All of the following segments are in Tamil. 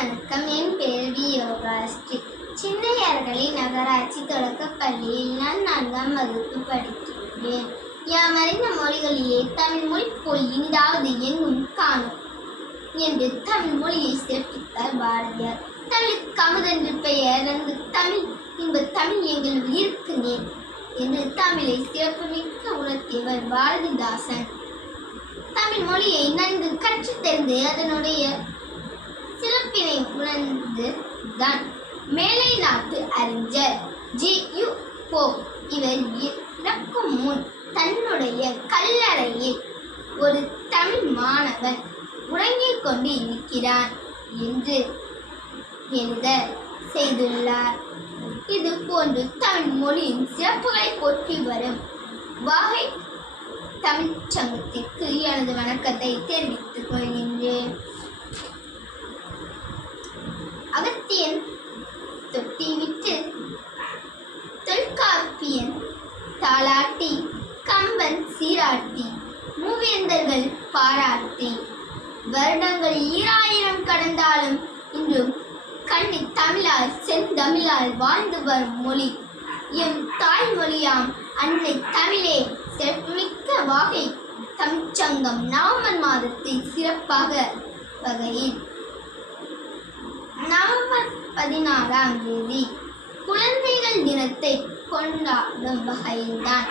வணக்கம். என் பேர் வி. யோகாஸ்ரீ. சின்னையர்களை நகராட்சி தொடக்கப் பள்ளியில் நான் நான்காம் வகுப்பு படிக்கின்றேன் யாம் அறிந்த மொழிகளிலே தமிழ் மொழி போல் எங்கும் காணும். என்று தமிழ் மொழியை சிறப்பித்தார் பாரதியார். தமிழுக்கு கமுதென்று பெயர் அந்த தமிழ். இன்ப தமிழ் எங்கள் உயிருக்கு நேர். என்று தமிழை சிறப்புமிக்க உணர்த்தியவர் பாரதிதாசன். தமிழ் மொழியை நன்கு கற்று தெரிந்து அதனுடைய சிறப்பினை உணர்ந்து தான் மேலை நாட்டு அறிஞர் ஜி. யு. போ இவர் இறக்கும் முன் தன்னுடைய கல்லறையில் ஒரு தமிழ் மாணவன் உறங்கிக் கொண்டு இருக்கிறான் என்று எழுத செய்துள்ளார். இது போன்று தமிழ் மொழியின் சிறப்புகளை போற்றி வரும் வாகை தமிழ்ச்சங்கத்திற்கு எனது வணக்கத்தை தெரிவித்துக் கொள்கின்றேன். அகத்தியன் தொட்டி விட்டு தொல்காப்பியன் தாளாட்டி கம்பன் சீராட்டி மூவேந்தர்கள் பாராட்டி. வருடங்கள் ஈராயிரம் கடந்தாலும் இன்றும் கண்ணி தமிழால் செந்தமிழால் வாழ்ந்து வரும் மொழி. எம் தாய்மொழியாம் அன்னை தமிழே சிறப்புமிக்க வாகை தமிழ்ச்சங்கம் நவம்பர் மாதத்தில் சிறப்பாக வகையில். நவம்பர் பதினாறாம் தேதி குழந்தைகள் தினத்தை கொண்டாடும் வகையில்தான்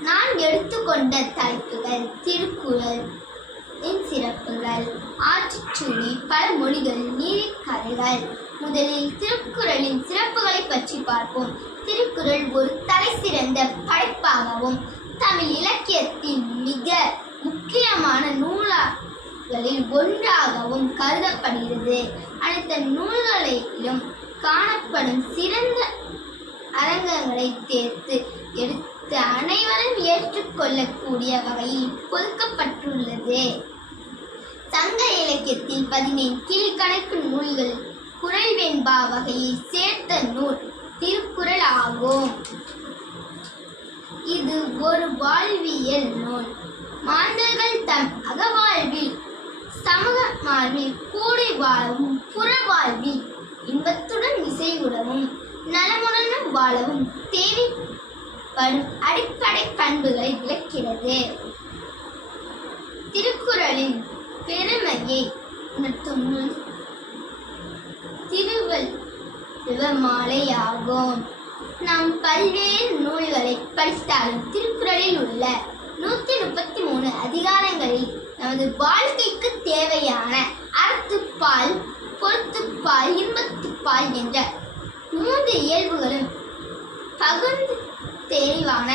நான் எடுத்துக்கொண்ட தலைப்புகள் திருக்குறள் இன் சிறப்புகள் ஆற்றுச்சூடி பல மொழிகள் நீதிக்கதைகள் முதலில் திருக்குறளின் சிறப்புகளை பற்றி பார்ப்போம். திருக்குறள் ஒரு தலை சிறந்த படைப்பாகவும் தமிழ் இலக்கியத்தின் மிக முக்கியமான நூலாக நூல்களில் ஒன்றாகவும் கருதப்படுகிறது. அனைத்து நூல்களிலும் காணப்படும் சிறந்த அரங்கங்களை தேர்த்து எடுத்து அனைவரும் ஏற்றுக்கொள்ளக்கூடிய வகையில் கொடுக்கப்பட்டுள்ளது சங்க இலக்கியத்தில் பதினேழு கீழ்கணக்கு நூல்கள் குரல் வெண்பா வகையை சேர்த்த நூல் திருக்குறள் ஆகும். இது ஒரு வாழ்வியல் நூல். மாந்தர்கள் தம் அகவாழ்வில் சமூக வாழ்வில் கூடி வாழவும் புற வாழ்வில் இன்பத்துடன் இசையுடவும் நலமுடனும் வாழவும் தேவைப்படும் அடிப்படை பண்புகளை விளக்கிறது. திருக்குறளின் பெருமையை உணர்த்தும் நூல் திருவள்ளுவர் மாலையாகும். நாம் பல்வேறு நூல்களை படித்தாலும் திருக்குறளில் உள்ள நூற்றி முப்பத்தி மூணு அதிகாரங்களில் நமது வாழ்க்கைக்கு தேவையான அறத்துப்பால் பொறுத்துப்பால் இன்பத்துப்பால் என்ற மூன்று இயல்புகளும் பகுந்து தெளிவான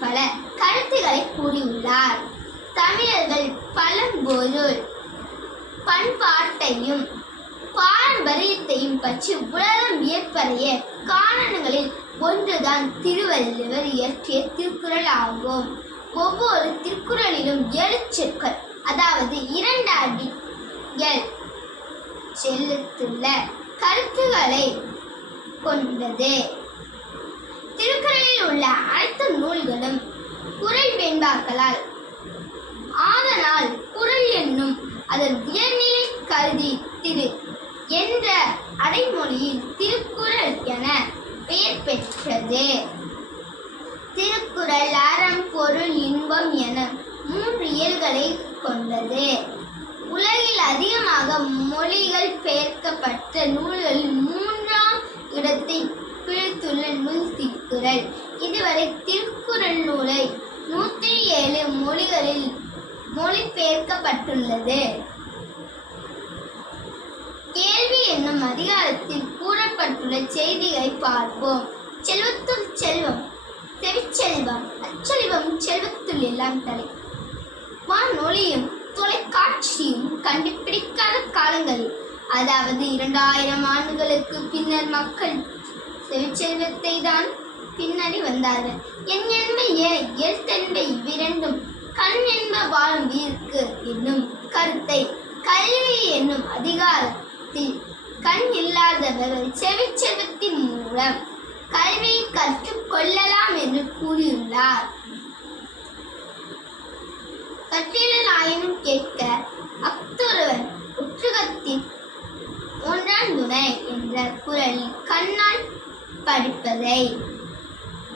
பல கருத்துக்களை கூறியுள்ளார். தமிழர்கள் பழம்பொருள் பண்பாட்டையும் பாரம்பரியத்தையும் பற்றி உலகம் வியப்பறைய காரணங்களில் ஒன்றுதான் திருவள்ளுவர் இயற்றிய திருக்குறள் ஆகும். ஒவ்வொரு திருக்குறளிலும் ஏழு சொற்கள். அதாவது இரண்டு எல் செலுத்துள்ள கருத்துக்களை கொண்டது. திருக்குறளில் உள்ள அனைத்து நூல்களும் குரல் வெண்பாக்களால் ஆதலால் குறள் என்னும் அதன் உயர்நிலை கருதி திரு என்ற அடைமொழியில் திருக்குறள் என பெயர் பெற்றது. திருக்குறள் அறம் பொருள் இன்பம் என மூன்று இயல்களை கொண்டது. உலகில் அதிகமாக மொழிகள் பெயர்க்கப்பட்ட நூல்களில் மூன்றாம் இடத்தை பிடித்துள்ள நூல் திருக்குறள். இதுவரை திருக்குறள் நூலை நூற்றி ஏழு மொழிகளில் மொழிபெயர்க்கப்பட்டுள்ளது கேள்வி என்னும் அதிகாரத்தில் கூறப்பட்டுள்ள செய்திகளை பார்ப்போம். செல்வத்துள் செல்வம். செவிச்செல்வம் அச்செல்வம் செல்வத்துள் எல்லாம் தலை. வானொலியும் தொலைக்காட்சியும் கண்டுபிடிக்காத காலங்களில் அதாவது இரண்டாயிரம் ஆண்டுகளுக்கு பின்னர் மக்கள் செவிச்செல்வத்தை தான் பின்னணி வந்தார்கள். என் என்ப எழுத்தென்ப இவ்விரண்டும் கண் என்ப வாழும் வீருக்கு என்னும் கருத்தை கல்வி என்னும் அதிகாரத்தில் கண் இல்லாதவர்கள் செவிச்செல்வத்தின் மூலம் கல்வியை கல்வி கற்றுக்கொள்ளலாம் என்று கூறியுள்ளார். கற்றிட கேட்க அக்தொருவன் உற்றுகத்தின் ஒன்றாம் துணை என்ற குரலில் கண்ணால் படிப்பதை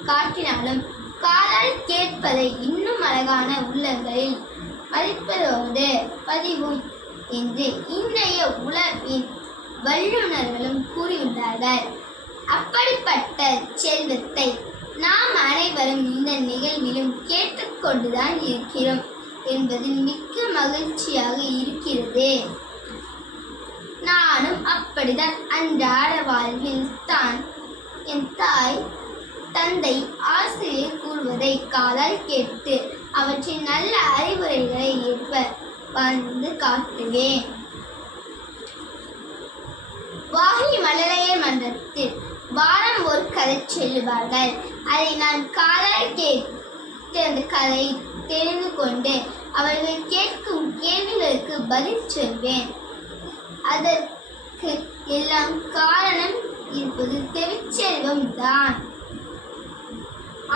காட்டினாலும் காதால் கேட்பதை இன்னும் அழகான உள்ளங்களில் மதிப்பதோடு பதிவும் என்று இன்றைய உலகின் வல்லுநர்களும் கூறியுள்ளார்கள். அப்படிப்பட்ட செல்வத்தை நாம் அனைவரும் இந்த நிகழ்விலும் கேட்டுக்கொண்டுதான் இருக்கிறோம் என்பதில் மிக்க மகிழ்ச்சியாக இருக்கிறது. நானும் அப்படிதான் அன்றாட வாழ்வில் தான். என் தாய் தந்தை ஆசிரியர் கூறுவதை காதால் கேட்டு அவற்றின் நல்ல அறிவுரைகளை ஏற்ப வாழ்ந்து காட்டுவேன். வாகி மலரைய மன்றத்தில் வாரம் ஒரு கதை சொல்லுவார்கள். அதை நான் காதால் கேட்டு அந்த கதையை தெரிந்து கொண்டு அவர்கள் கேட்கும் கேள்விகளுக்கு பதில் சொல்வேன். அதற்கு எல்லாம் காரணம் இருப்பது திருச்செல்வம் தான்.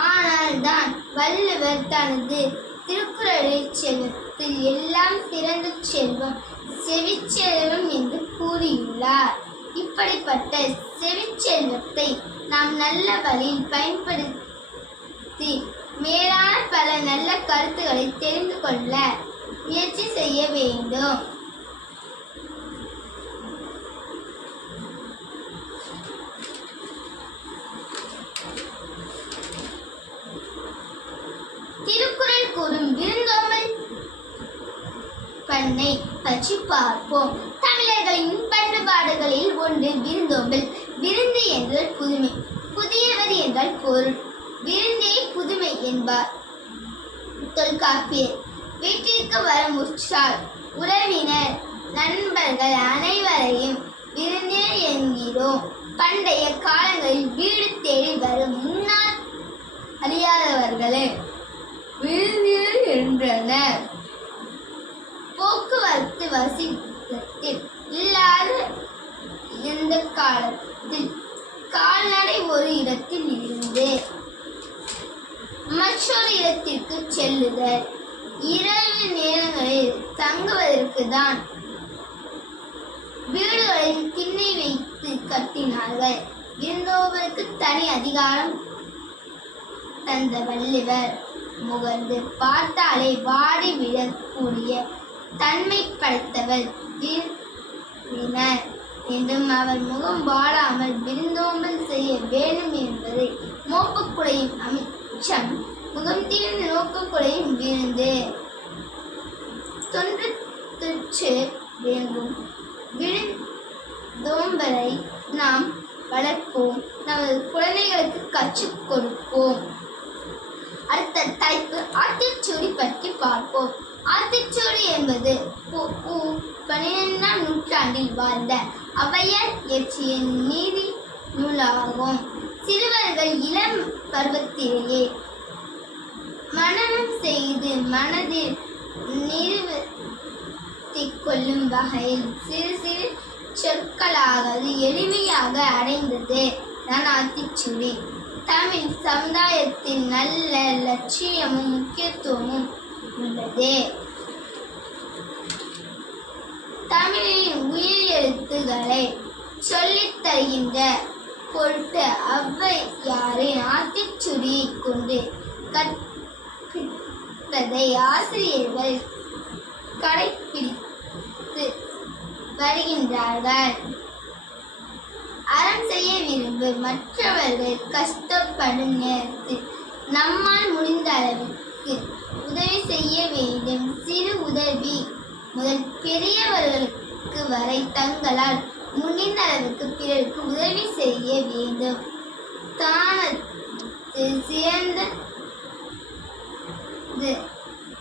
ஆனால் தான் வள்ளுவர் தனது திருக்குறளை செல்வத்தில் எல்லாம் சிறந்த செல்வம் செவிச்செல்வம் என்று கூறியுள்ளார். இப்படிப்பட்ட செவிச்செல்வத்தை நாம் நல்ல வழியில் பயன்படுத்தி மேலான பல நல்ல கருத்துக்களை தெரிந்து கொள்ள முயற்சி செய்ய வேண்டும். திருக்குறள் கூறும் விருந்தோம்பல் பண்ணை பற்றி பார்ப்போம். தமிழர்களின் பண்பாடுகளில் ஒன்று விருந்தோம்பல். விருந்து என்றால் புதுமை. புதியவர் என்றால் பொருள். விருந்தே புதுமை என்பார். தொல்காப்பியர். வீட்டிற்கு வரும் உற்றார் உறவினர் நண்பர்கள் அனைவரையும் விருந்தினர் என்கிறோம். பண்டைய காலங்களில் வீடு தேடி வரும் முன்னாள் அறியாதவர்களே விருந்தினர் என்றனர் போக்குவரத்து வசதியில் இல்லாத இந்த காலத்தில் கால்நடை ஒரு இடத்தில் இருந்து மற்றொரு இடத்திற்கு செல்லுதல். இரவு நேரங்களில் தங்குவதற்கு தான் வீடுகளில் திண்ணை வைத்து கட்டினார்கள். விருந்தோவருக்கு தனி அதிகாரம் தந்த வள்ளுவர் முகர்ந்து பார்த்தாலே வாடி விடக்கூடிய தன்மைப்படுத்தவள். விரும்பினர் என்றும் அவர் முகம் வாழாமல் விருந்தோம்பல் செய்ய வேண்டும் என்பதை மோப்பக்குடையும் அமைச்சம் முகம் தீர்ந்து நோக்கக்குடையும் விருந்து. தொன்று துச்சு விளங்கும். விருந்தோம்பலை நாம் வளர்ப்போம். நமது குழந்தைகளுக்கு கற்றுக் கொடுப்போம். அடுத்த தலைப்பு ஆத்திச்சூடி பற்றி பார்ப்போம். ஆத்திச்சூடி என்பது பனிரெண்டாம் நூற்றாண்டில் வாழ்ந்த அவையர் இயற்றிய நீதி நூலாகும். சிறுவர்கள் இளம் பருவத்திலேயே மனனம் செய்து மனதில் நிறுத்திக் கொள்ளும் வகையில் சிறு சிறு சொற்களாக எளிமையாக அடைந்தது. நான் ஆத்திச்சுடி தமிழ் சமுதாயத்தின் நல்ல லட்சியமும் முக்கியத்துவமும் உள்ளது தமிழின் உயிர் எழுத்துக்களை சொல்லித் தருகின்ற பொருட்டு ஔவையாரின் ஆத்திச்சுடியை கொண்டு கற்பித்ததை ஆசிரியர்கள் கடைப்பிடித்து வருகின்றார்கள். அறம் செய்ய விரும்பு மற்றவர்கள் கஷ்டப்படும் நேரத்தில் நம்மால் முடிந்த அளவிற்கு உதவி செய்ய வேண்டும். சிறு உதவி முதல் பெரியவர்களுக்கு வரை தங்களால் முடிந்த அளவுக்கு பிறருக்கு உதவி செய்ய வேண்டும். தானத்து சிறந்த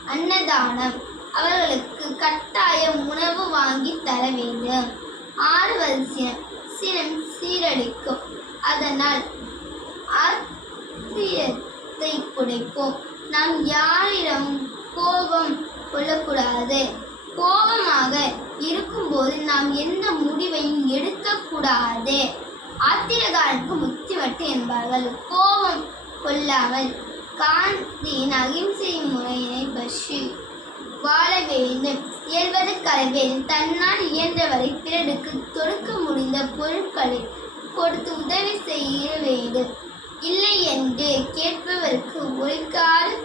அன்னதானம். அவர்களுக்கு கட்டாயம் உணவு வாங்கி தர வேண்டும். ஆறு வரிசையம் சினம் சீரழிக்கும். அதனால் ஆத்திரத்தை குடைப்போம் நாம் யாரிடம் கோபம் கொள்ளக்கூடாது. கோபமாக இருக்கும்போது நாம் எந்த முடிவையும் எடுக்கக்கூடாது. ஆத்திரகாரனுக்கு முத்திவட்டு என்பார்கள். கோபம் கொள்ளாமல் காந்தியின் அகிம்சை முறையினை பஷி வாழ வேண்டும். இயல்வது கல்வியில் தன்னால் இயன்றவரை பிறருக்கு தொடுக்க முடிந்த பொருட்களை கொடுத்து உதவி செய்ய வேண்டும். இல்லை என்று கேட்பவருக்கு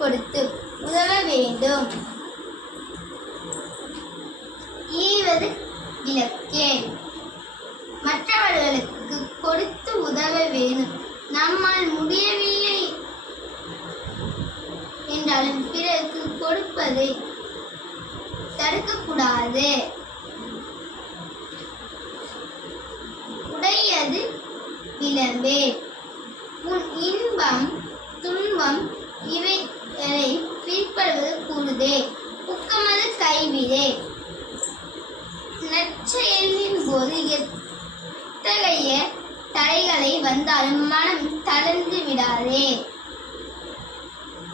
கொடுத்து உதவ வேண்டும். ஈவது விளக்கே மற்றவர்களுக்கு கொடுத்து உதவ வேண்டும் நம்மால் முடியவில்லை என்றாலும் பிறருக்கு கொடுப்பதை தடுக்கக்கூடாது. உடையது விளம்பே. உன் இன்பம் துன்பம் இவை இவைகளை பிற்படுவது கூடுதே. உக்கமது கைவிடே நற்செயலின் போது எத்தகைய தடைகளை வந்தாலும் மனம் தளர்ந்து விடாதே.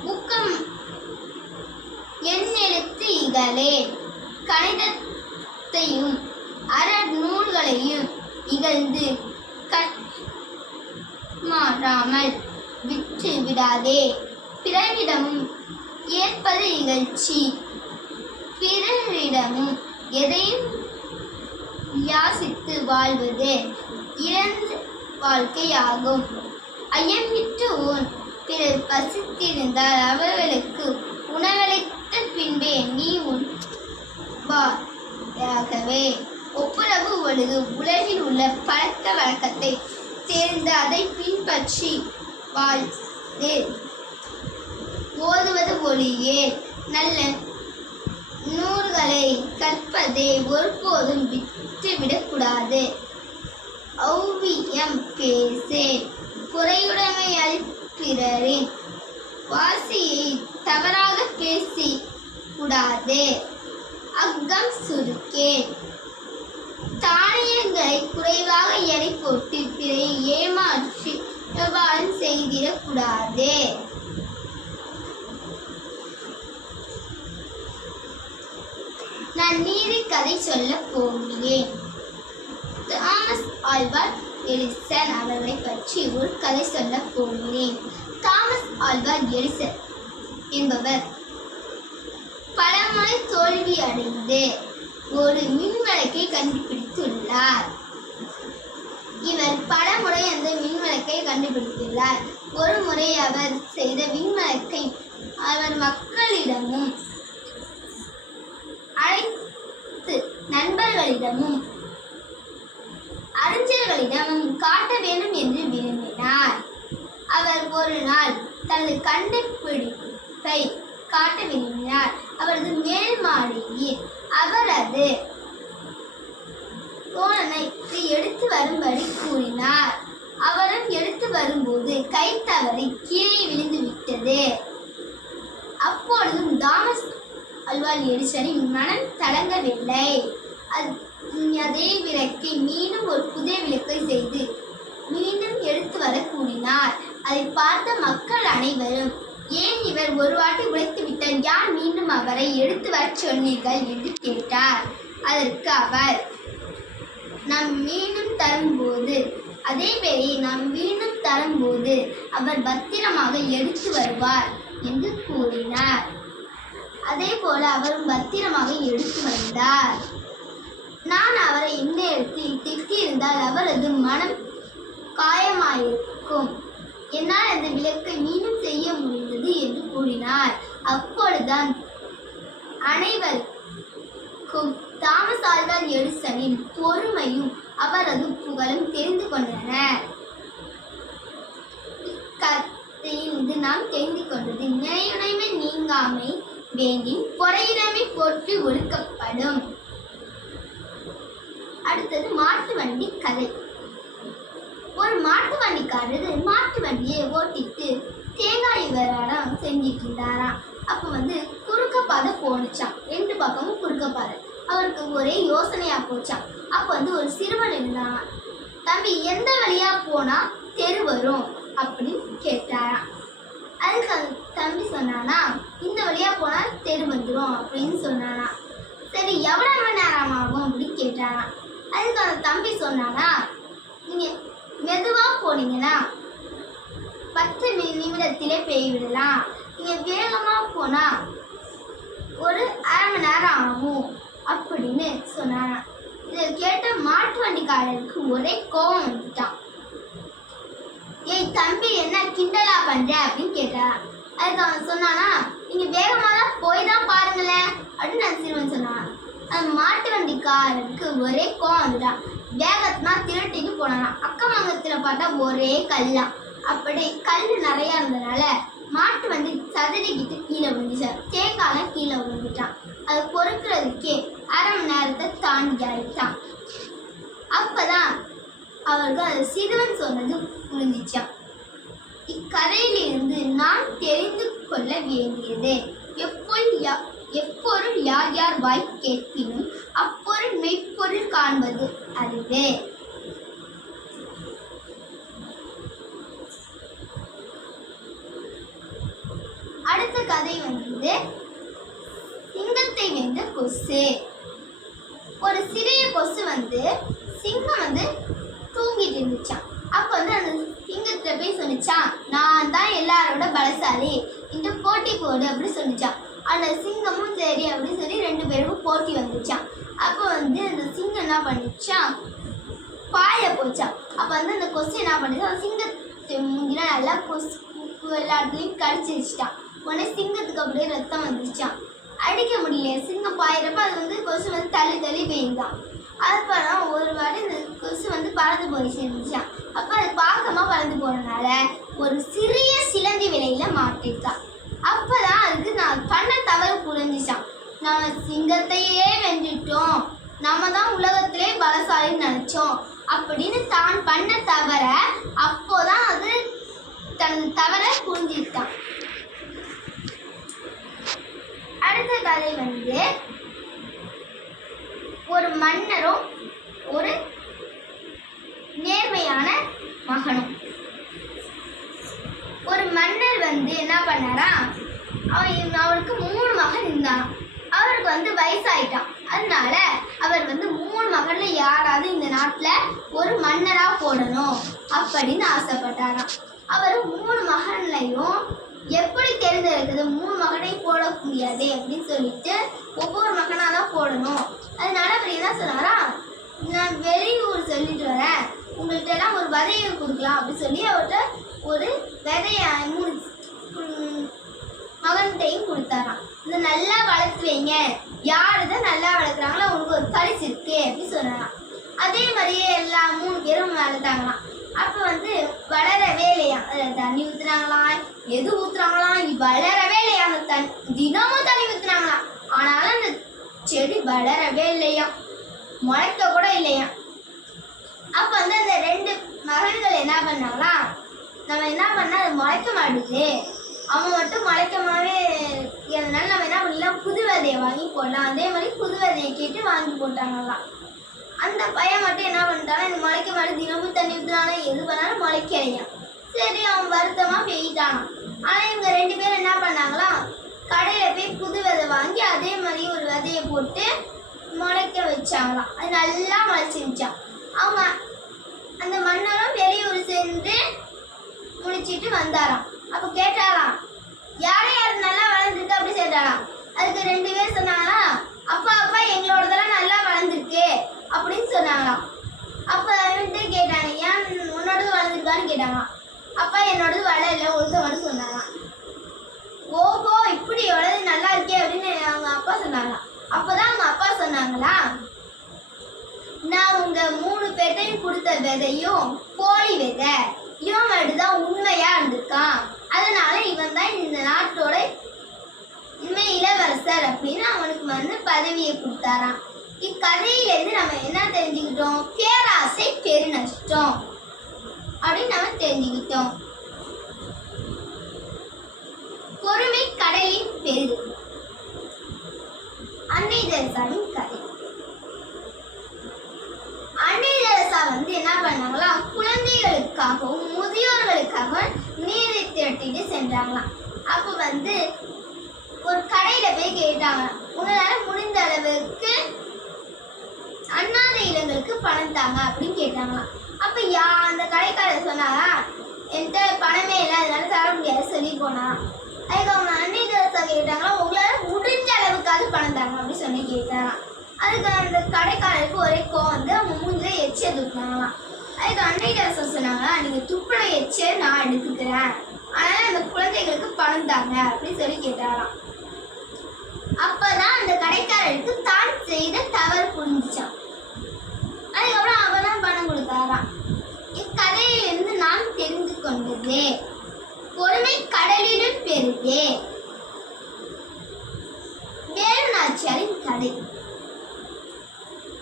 ஊக்கம் எண்ணெழுத்து இகலே. கணிதத்தையும் அற நூல்களையும் இகழ்ந்து மாறாமல் விட்டு விடாதே. பிறரிடமும் ஏற்பது இகழ்ச்சி. பிறரிடமும் எதையும் யாசித்து வாழ்வது இறந்து வாழ்க்கையாகும். ஐயமிட்டு ஓன் பிறர் பசித்திருந்தால் அவர்களுக்கு உணவளித்த பின்பே நீ உன் வாகவே ஒப்புரவு ஒழுகு உலகில் உள்ள பழக்க வழக்கத்தை தேர்ந்து அதை பின்பற்றி வாழ்ந்து. ஓதுவது ஒளியே நல்ல நூல்களை கற்பதை ஒருபோதும் விட்டுவிடக்கூடாது. ஔவியம் பேசே குறையுடைமை அளிப்பிறரின் வாசியை தவறாக பேசி கூடாது அக்கம் சுருக்கே தானியங்களை குறைவாக எடை போட்டு பிறை ஏமாற்றி வியாபாரம் செய்திடக்கூடாது. நான் நீதி கதை சொல்ல போகிறேன். தாமஸ் ஆல்வார் எடிசன் அவர்களை பற்றி ஒரு கதை சொல்ல போகிறேன். தாமஸ் ஆல்வார் எடிசன் என்பவர் பலமுறை தோல்வி அடைந்து ஒரு மின்விளக்கை கண்டுபிடித்துள்ளார். இவர் பலமுறை அந்த மின்விளக்கை கண்டுபிடித்துள்ளார். ஒரு முறை அவர் செய்த மின்விளக்கை அவர் மக்களிடமும் அனைத்து அறிஞர்களிடமும் அறிஞர்களிடமும் காட்ட வேண்டும் என்று விரும்பினார். அவர் ஒரு நாள் தனது கண்டுபிடிப்பை காட்ட விரும்பினார். அவரது மேல் மாடியில் அவரது தோழனை எடுத்து வரும்படி கூறினார். அவரும் எடுத்து வரும்போது கை தவறி கீழே விழுந்து விட்டது. அப்பொழுதும் தாமஸ் அல்வால் எடிசனின் மனம் தளங்கவில்லை அதே விளக்கை மீண்டும் ஒரு புதிய விளக்கை செய்து மீண்டும் எடுத்து வர கூறினார். அதை பார்த்த மக்கள் அனைவரும் ஏன் இவர் ஒரு வாட்டி உழைத்து விட்டார் யார் மீண்டும் அவரை எடுத்து வரச் சொன்னீர்கள்? என்று கேட்டார். அதற்கு அவர் நாம் மீண்டும் தரும்போது அதே பேரை நாம் மீண்டும் தரும்போது அவர் பத்திரமாக எடுத்து வருவார் என்று கூறினார். அதே போல அவரும் பத்திரமாக எடுத்து வந்தார். நான் அவரை இந்த இடத்தில் திட்டியிருந்தால் அவரது மனம் காயமாயிருக்கும். என்னால் அந்த விளக்கை மீண்டும் செய்ய முடிந்தது என்று கூறினார். அப்பொழுதுதான் அனைவருக்கும் தாமஸ் ஆல்வா எடிசனின் பொறுமையும் அவரது புகழும் தெரிந்து கொண்டனர் இக்கதையிலிருந்து நாம் தெரிந்து கொண்டது நினைவுடைமை நீங்காமை வேண்டி பொறையிடமை போற்றி ஒழுக்கப்படும் அடுத்தது மாட்டு வண்டி கதை ஒரு மாட்டு வண்டிக்காரரு மாட்டு வண்டியை ஓட்டிட்டு தேங்காய் விவரம் செஞ்சிட்டு இருந்தாராம் அப்போ வந்து குறுக்க பாதை போணுச்சாம். ரெண்டு பக்கமும் குறுக்க பாதை அவருக்கு ஒரே யோசனையா போச்சாம். அப்போ வந்து ஒரு சிறுவன் இருந்தான். தம்பி எந்த வழியா போனா தெரு வரும்? அப்படின்னு கேட்டாராம். அதுக்கு தம்பி சொன்னானா இந்த வழியா போனா தெரு வந்துடும் அப்படின்னு சொன்னானா சரி எவ்வளவு மணி நேரம் ஆகும்? அப்படின்னு கேட்டாராம். அதுக்கு அந்த தம்பி சொன்னானா நீங்கள் மெதுவாக போனீங்கன்னா பத்து நிமிடத்திலே பெய்விடலாம் நீங்கள் வேகமாக போனால் ஒரு அரை மணி நேரம் ஆகும் அப்படின்னு சொன்னானா. இதை கேட்ட மாட்டு வண்டிக்காரருக்கு ஒரே கோபம் வந்துட்டான். ஏய் தம்பி என்ன கிண்டலா பண்ற? அப்படின்னு கேட்டாராம் அதுக்கு அவன் சொன்னானா நீங்கள் வேகமாக தான் போய் தான் பாருங்களேன் அப்படின்னு நான் சிறுவன் சொன்னான். அது மா காருக்கு ஒரே கோவம் வந்துட்டான் வேகத்தினா திருட்டிட்டு அக்கம் அக்கமங்கத்துல பார்த்தா ஒரே கல்லாம். அப்படி கல் நிறையா இருந்தனால மாட்டு வந்து சதுரிக்கிட்டு கீழே விழுந்துச்சார் தேங்காலாம் கீழே விழுந்துட்டான். அது பொறுக்கிறதுக்கே அரை மணி நேரத்தை தாண்டி ஆயிட்டான். அப்போதான் அவருக்கு அது சிறுவன் சொன்னது புரிஞ்சிச்சான் இக்கதையிலிருந்து நான் தெரிந்து கொள்ள வேண்டியது எப்போ எப்பொருள் யார் யார் வாய் கேட்பினும் அப்பொருள் மெய்ப்பொருள் காண்பது அறிவே. அடுத்த கதை வந்து சிங்கத்தை வென்ற கொசு. ஒரு சிறிய கொசு வந்து சிங்கம் வந்து தூங்கிட்டு இருந்துச்சான் அப்போ வந்து அந்த சிங்கத்தை போய் சொன்னிச்சான் நான் தான் எல்லாரோட பலசாலி இந்த போட்டி போடு அப்படி சொன்னிச்சான் அந்த சிங்கமும் சரி அப்படின்னு சொல்லி ரெண்டு பேருக்கும் போட்டி வந்துச்சான் அப்போ வந்து அந்த சிங்கம் என்ன பண்ணிச்சான் பாய போச்சான் அப்போ வந்து அந்த கொசு என்ன பண்ணுச்சு? அந்த சிங்கத்தை மூங்கில நல்லா கொசு எல்லா இடத்துலையும் கடிச்சு வச்சுட்டான். உடனே சிங்கத்துக்கு அப்படியே ரத்தம் வந்துச்சான் அடிக்க முடியல. சிங்கம் பாயிறப்ப அது வந்து கொசு வந்து தள்ளி தள்ளி பெய்யுதான் அதுக்கப்புறம் ஒரு வாட்டி இந்த கொசு வந்து பறந்து போய் சேர்ந்துச்சான் அப்போ அது பாக்கமாக பறந்து போனதுனால ஒரு சிறிய சிலந்தி விலையில் மாட்டிட்டான். அப்பதான் அதுக்கு நான் பண்ண தவறு புரிஞ்சிச்சான் நம்ம சிங்கத்தையே வென்றுட்டோம். நம்ம தான் உலகத்திலே பலசாலின்னு நினைச்சோம். அப்படின்னு தான் பண்ண தவற அப்போதான் அது தன் தவற புரிஞ்சிட்டான் அடுத்த கதை வந்து ஒரு மன்னரும் ஒரு நேர்மையான மகனும். ஒரு மன்னர் வந்து என்ன பண்ணாரா அவன் அவனுக்கு மூணு மகன் இருந்தான் அவருக்கு வந்து வயசாயிட்டான். அதனால அவர் வந்து மூணு மகன்ல யாராவது இந்த நாட்டில் ஒரு மன்னரா போடணும் அப்படின்னு ஆசைப்பட்டாராம். அவர் மூணு மகன்லையும் எப்படி தேர்ந்தெடுக்குது மூணு மகனையும் போட முடியாது அப்படின்னு சொல்லிட்டு ஒவ்வொரு மகனாக தான் போடணும். அதனால அவர் என்ன சொன்னாரா நான் வெளியூர் சொல்லிட்டு வரேன். உங்கள்கிட்ட எல்லாம் ஒரு விதையை கொடுக்கலாம் அப்படின்னு சொல்லி அவர்கிட்ட ஒரு விதைய மூணு மகன்கிட்டையும் கொடுத்தாராம் இந்த நல்லா வளர்த்து வைங்க. யார் இதை நல்லா வளர்க்குறாங்களோ அவங்களுக்கு ஒரு பரிசு இருக்கு அப்படின்னு சொன்னாராம் அதே மாதிரியே எல்லா மூணு பேரும் வளர்த்தாங்களாம். அப்போ வந்து வளரவே இல்லையா? அதில் தண்ணி ஊற்றுனாங்களாம் எது ஊற்றுறாங்களாம் வளரவே இல்லையா? அந்த தண்ணி தினமும் தண்ணி ஊற்றுனாங்களாம் ஆனாலும் அந்த செடி வளரவே இல்லையா முளைக்க கூட இல்லையா அப்போ வந்து அந்த ரெண்டு மகன்கள் என்ன பண்ணாங்களா நம்ம என்ன பண்ணால் அது முளைக்க மாட்டுது. அவன் மட்டும் முளைக்கமாவே இருந்தனால நம்ம என்ன பண்ணலாம் புது விதையை வாங்கி போடலாம். அதே மாதிரி புது விதையை கேட்டு வாங்கி போட்டாங்களாம். அந்த பையன் மட்டும் என்ன பண்ணிட்டானா இந்த முளைக்க மாட்டு தினமும் தண்ணி ஊற்றினாலும் எது பண்ணாலும் முளைக்கலையாம். சரி அவன் வருத்தமாக பெய்யிட்டானான் ஆனால் இவங்க ரெண்டு பேரும் என்ன பண்ணாங்களாம் கடையில் போய் புது விதை வாங்கி அதே மாதிரி ஒரு விதையை போட்டு முளைக்க வச்சாங்களாம். அது நல்லா முளைச்சிருச்சான் அவங்க அந்த மன்னரும் வெளியூர் சேர்ந்து முடிச்சிட்டு வந்தாராம். அப்போ கேட்டாராம் யார் யார் நல்லா வளர்ந்துருக்கு அப்படி கேட்டாராம் ரெண்டு பேர் சொன்னாங்களா? அப்பா அப்பா எங்களோடதெல்லாம் நல்லா வளர்ந்துருக்கு அப்படின்னு சொன்னாங்களாம். அப்போ வந்துட்டு கேட்டாங்க ஏன் உன்னோடது வளர்ந்துருக்கான்னு கேட்டாங்க. அப்பா என்னோடது வளரல ஒருத்த மட்டும் சொன்னாங்க ஓஹோ இப்படி வளர்ந்து நல்லா இருக்கே அப்படின்னு அவங்க அப்பா சொன்னாங்களாம். அப்பதான் அவங்க அப்பா சொன்னாங்களா நான் உங்க மூணு பேர்த்தையும் கொடுத்த விதையும் போலி விதை இவன் மட்டும் தான் உண்மையா இருந்திருக்கான். அதனால இவன் தான் இந்த நாட்டோட உண்மை இளவரசர் அப்படின்னு அவனுக்கு வந்து பதவியை கொடுத்தாராம். இக்கதையிலேருந்து நம்ம என்ன தெரிஞ்சுக்கிட்டோம்? பேராசை பெருநஷ்டம் அப்படின்னு நம்ம தெரிஞ்சுக்கிட்டோம். பொறுமை கடலின் பெரிது அன்னை தெரசாவின் கதை. அன்னை தெரசா வந்து என்ன பண்ணாங்களா? குழந்தைகளுக்காகவும் முதியோர்களுக்காகவும் நீரை திரட்டிட்டு சென்றாங்களாம். அப்போ வந்து கேட்டாங்க உங்களால முடிந்த அளவுக்கு அண்ணாத இளங்களுக்கு பணம் தாங்க அப்படின்னு கேட்டாங்களாம் அப்ப யா அந்த கடைக்காரர் சொன்னாரா? என்கிட்ட பணமே இல்லை அதனால தர முடியாது சொல்லி போனா அதுக்கு அவங்க அன்னை தெரசா கேட்டாங்களா உங்களால முடிஞ்ச அளவுக்காவது பணம் தாங்க அப்படின்னு சொல்லி கேட்டாராம். அதுக்கு அந்த கடைக்காரருக்கு ஒரே கோவம் வந்து அவங்க மூஞ்சில எச்சிய துப்பினாங்களாம் அதுக்கு அன்னைக்கு சொன்னாங்க நீங்க துப்புன எச்ச நான் எடுத்துக்கிறேன். அதனால அந்த குழந்தைகளுக்கு பணம் தாங்க அப்படின்னு சொல்லி கேட்டாராம். அப்பதான் அந்த கடைக்காரருக்கு தான் செய்த தவறு புரிஞ்சிச்சான் அதுக்கப்புறம் அவன் தான் பணம் கொடுத்தாராம். இக்கதையிலிருந்து நான் தெரிந்து கொண்டது பொறுமை கடலிலும் பெருதே வேலு நாச்சியாரின் கதை.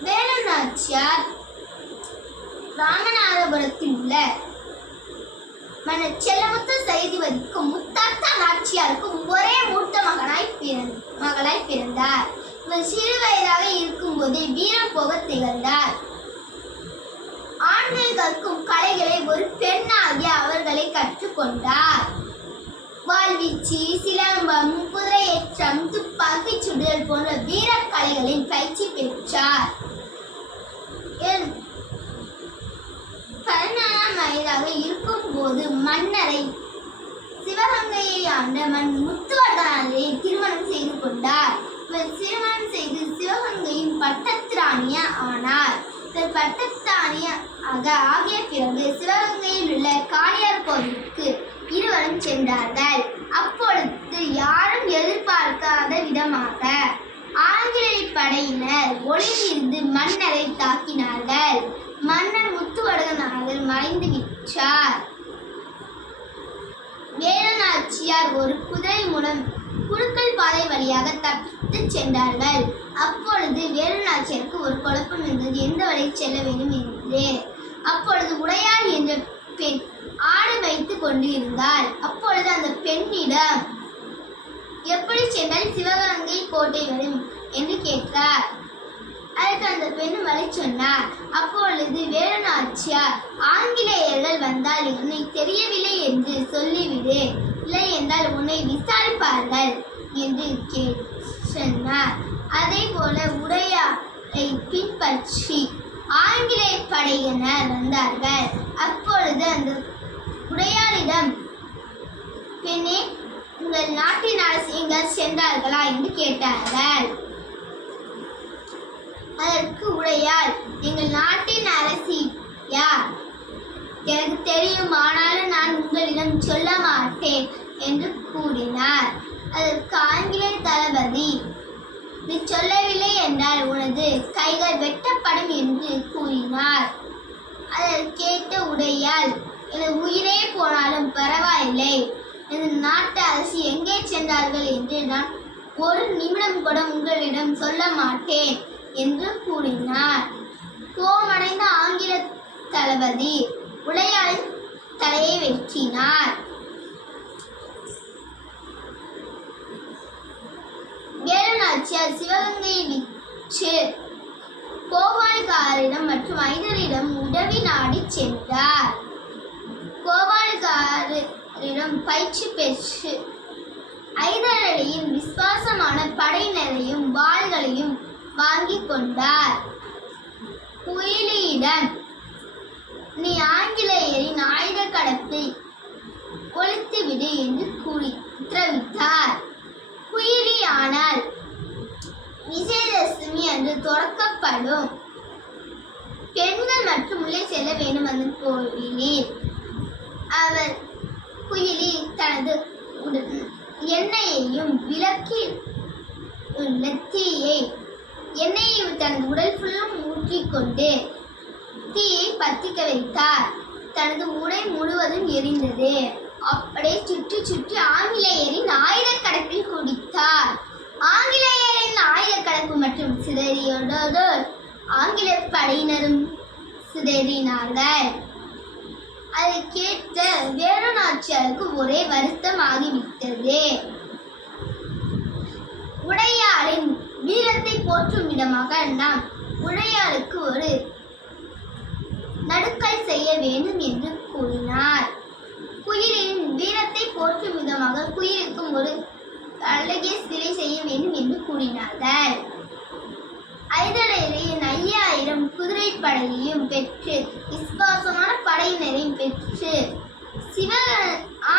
வேலு நாச்சியார் ராமநாதபுரத்தில் உள்ள மன்ன செல்லமுத்த செய்திவதிக்கும் முத்தாத்த நாச்சியாருக்கும் ஒரே மூத்த மகனாய் பிறந்த மகளாய் பிறந்தார். இவர் சிறு வயதாக இருக்கும்போதே வீரம் போக திகழ்ந்தார். ஆண்கள் கற்கும் கலைகளை ஒரு பெண்ணாகிய அவர்களை கற்றுக்கொண்டார். வாழ்வீச்சு சிலம்பம் குதிரையேற்றம் துப்பாக்கி சுடுதல் போன்ற வீரக் கலைகளின் பயிற்சி பெற்றார். என் பதினாலாம் வயதாக இருக்கும்போது மன்னரை சிவகங்கையை ஆண்ட மன் முத்துவர்தனாரை திருமணம் செய்து கொண்டார். இவர் திருமணம் செய்து சிவகங்கையின் பட்டத்திராணிய ஆனார். இவர் பட்டத்திராணியாக ஆகிய பிறகு சிவகங்கையில் உள்ள காளியார் கோவிலுக்கு இருவரும் சென்றார்கள். அப்பொழுது யாரும் எதிர்பார்க்காத விதமாக ஆங்கிலேய படையினர் ஒளிந்திருந்து மன்னரை தாக்கினார்கள். மன்னர் முத்துவடகனார்கள் மறைந்து விட்டார். வேலநாச்சியார் ஒரு குதிரை மூலம் குறுக்கல் பாதை வழியாக தப்பித்து சென்றார்கள். அப்பொழுது வேலுநாச்சியாருக்கு ஒரு குழப்பம் இருந்தது. எந்த வழி செல்ல வேண்டும் என்று. அப்பொழுது உடையார் என்ற பெண் ஆடு வைத்துக் கொண்டு இருந்தார் அப்பொழுது அந்த பெண்ணிடம் எப்படி சென்றால் சிவகங்கை கோட்டை வரும்? என்று கேட்டார். அதற்கு அந்த பெண் வழி சொன்னார். அப்பொழுது வேலநாச்சியார் ஆங்கிலேயர்கள் வந்தால் உன்னை தெரியவில்லை என்று சொல்லிவிடு. இல்லை என்றால் உன்னை விசாரிப்பார்கள் என்று கே சொன்னார். அதே போல உடையாரை பின்பற்றி ஆங்கிலேய படையினர் வந்தார்கள். அப்பொழுது அந்த உடையாரிடம் பெண்ணே உங்கள் நாட்டின் அரசியங்கள் சென்றார்களா? என்று கேட்டார்கள். அதற்கு உடையாள் எங்கள் நாட்டின் அரசி யார்? எனக்கு தெரியும் ஆனாலும் நான் உங்களிடம் சொல்ல மாட்டேன் என்று கூறினார். அதற்கு ஆங்கிலேய தளபதி நீ சொல்லவில்லை என்றால் உனது கைகள் வெட்டப்படும் என்று கூறினார். அதை கேட்ட உடையால் எனது உயிரே போனாலும் பரவாயில்லை. எனது நாட்டு அரசு எங்கே சென்றார்கள்? என்று நான் ஒரு நிமிடம் கூட உங்களிடம் சொல்ல மாட்டேன். என்று கூறினார். கோமடைந்த ஆங்கில தளபதி உடையாளின் தலையை வெட்டினார். வேலுநாச்சியார் சிவகங்கையை விற்று கோபால்காரிடம் மற்றும் ஐதரிடம் உதவி நாடி சென்றார். கோபால்காரிடம் பயிற்சி பெற்று ஐதரையும் விசுவாசமான படையினரையும் வாள்களையும் வாங்கி கொண்டார் குயிலியிடம் நீ ஆங்கிலேயரின் ஆயுத கடத்தை ஒழித்துவிடு என்று கூறி உத்தரவிட்டார். குயிலி ஆனால் விஜயதசமி அன்று தொடக்கப்படும் பெண்கள் மற்றும் உள்ளே செல்ல வேண்டும் அந்த கோவிலில் அவர் குயிலி தனது எண்ணெயையும் விளக்கில் உள்ள தீயை எண்ணெயை தனது உடல் ஃபுல்லும் ஊற்றிக்கொண்டு தீயை பத்திக்க வைத்தார். தனது உடை முழுவதும் எரிந்தது. அப்படியே சுற்றி சுற்றி ஆங்கிலேயரின் ஆயிரக்கணக்கில் குடித்தார். ஆங்கிலேயரின் ஆயிரக்கணக்கு மற்றும் சிதறியோடு ஆங்கில படையினரும் சிதறினார்கள். அதை கேட்ட வேலுநாச்சியாருக்கு ஒரே வருத்தமாகிவிட்டது. உடையாரின் வீரத்தை போற்றும் விதமாக நாம் உடையாளுக்கு ஒரு நடுக்கல் செய்ய வேண்டும் என்று கூறினார். குயிலின் வீரத்தை போற்றும் விதமாக குயிலுக்கும் ஒரு அழகிய சிலை செய்ய வேண்டும் என்று கூறினார்கள். ஐதலையின் ஐயாயிரம் குதிரை படையையும் பெற்று விசுவாசமான படையினரையும் பெற்று சிவ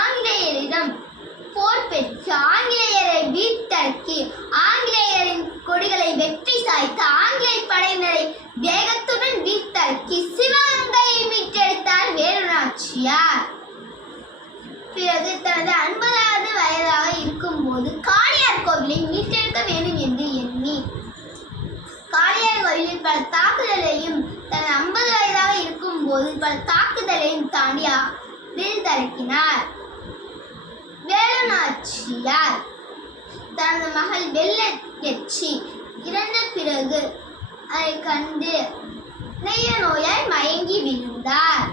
ஆங்கிலேயரிடம் போர் பெற்று ஆங்கிலேயரை வீழ்த்தடக்கி ஆங்கிலேயரின் கொடிகளை வெற்றி சாய்த்து ஆங்கிலேய படையினரை வேகத்துடன் வீழ்த்தடக்கி சிவகங்கையை மீட்டெடுத்தார் வேலுநாச்சியார். பிறகு தனது ஐம்பதாவது வயதாக இருக்கும் போது காளியார் கோவிலை மீட்டெடுக்க வேண்டும் என்று எண்ணி காளியார் கோவிலில் பல தாக்குதலையும் தனது ஐம்பது வயதாக இருக்கும்போது பல தாக்குதலையும் தாண்டி விழுந்தடக்கினார் வேலுநாச்சியார். தனது மகள் வெள்ளெச்சி இறந்த பிறகு அதை கண்டு நெய்ய நோயால் மயங்கி விழுந்தார்.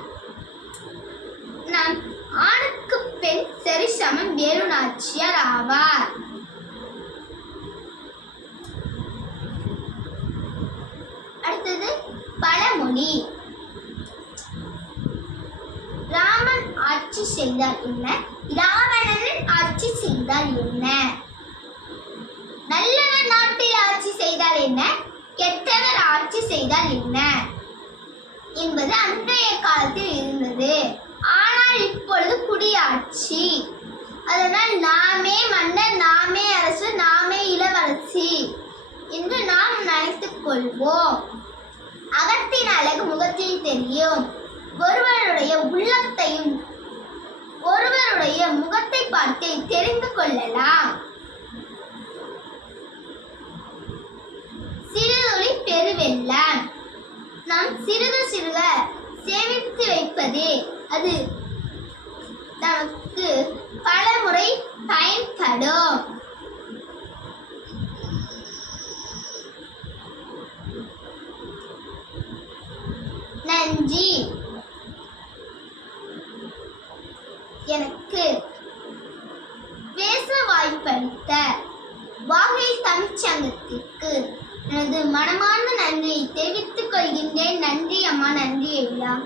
நம் ஆணுக்கு பெண் சரிசமம் வேலுநாச்சியார் ஆவார். அடுத்தது பழமொழி. ராமன் ஆட்சி செய்தால் என்ன? ராவணன் ஆட்சி செய்தால் என்ன? நல்லவர் நாட்டில் ஆட்சி செய்தால் என்ன? கெட்டவர் ஆட்சி செய்தால் என்ன? என்பது அன்றைய காலத்தில் இருந்தது. ஆனால் இப்பொழுது குடியாட்சி. அதனால் நாமே மன்னர் நாமே அரசு நாமே இளவரசி என்று நாம் நினைத்துக் கொள்வோம். அகத்தின் அழகு முகத்தில் தெரியும். ஒருவருடைய உள்ளத்தையும் ஒருவருடைய முகத்தை பார்த்து தெரிந்து கொள்ளலாம். சிறுதுளி பெருவெள்ளம். நாம் சிறுக சிறுக சேமித்து வைப்பதே அது. நமக்கு பல முறை பயன்படும். நன்றி. எனக்கு பேச வாய்ப்பளித்த வாகை தமிழ்ச்சங்கத்திற்கு எனது மனமார்ந்த நன்றியை தெரிவித்துக் கொள்கின்றேன். நன்றி அம்மா நன்றி ஐயா.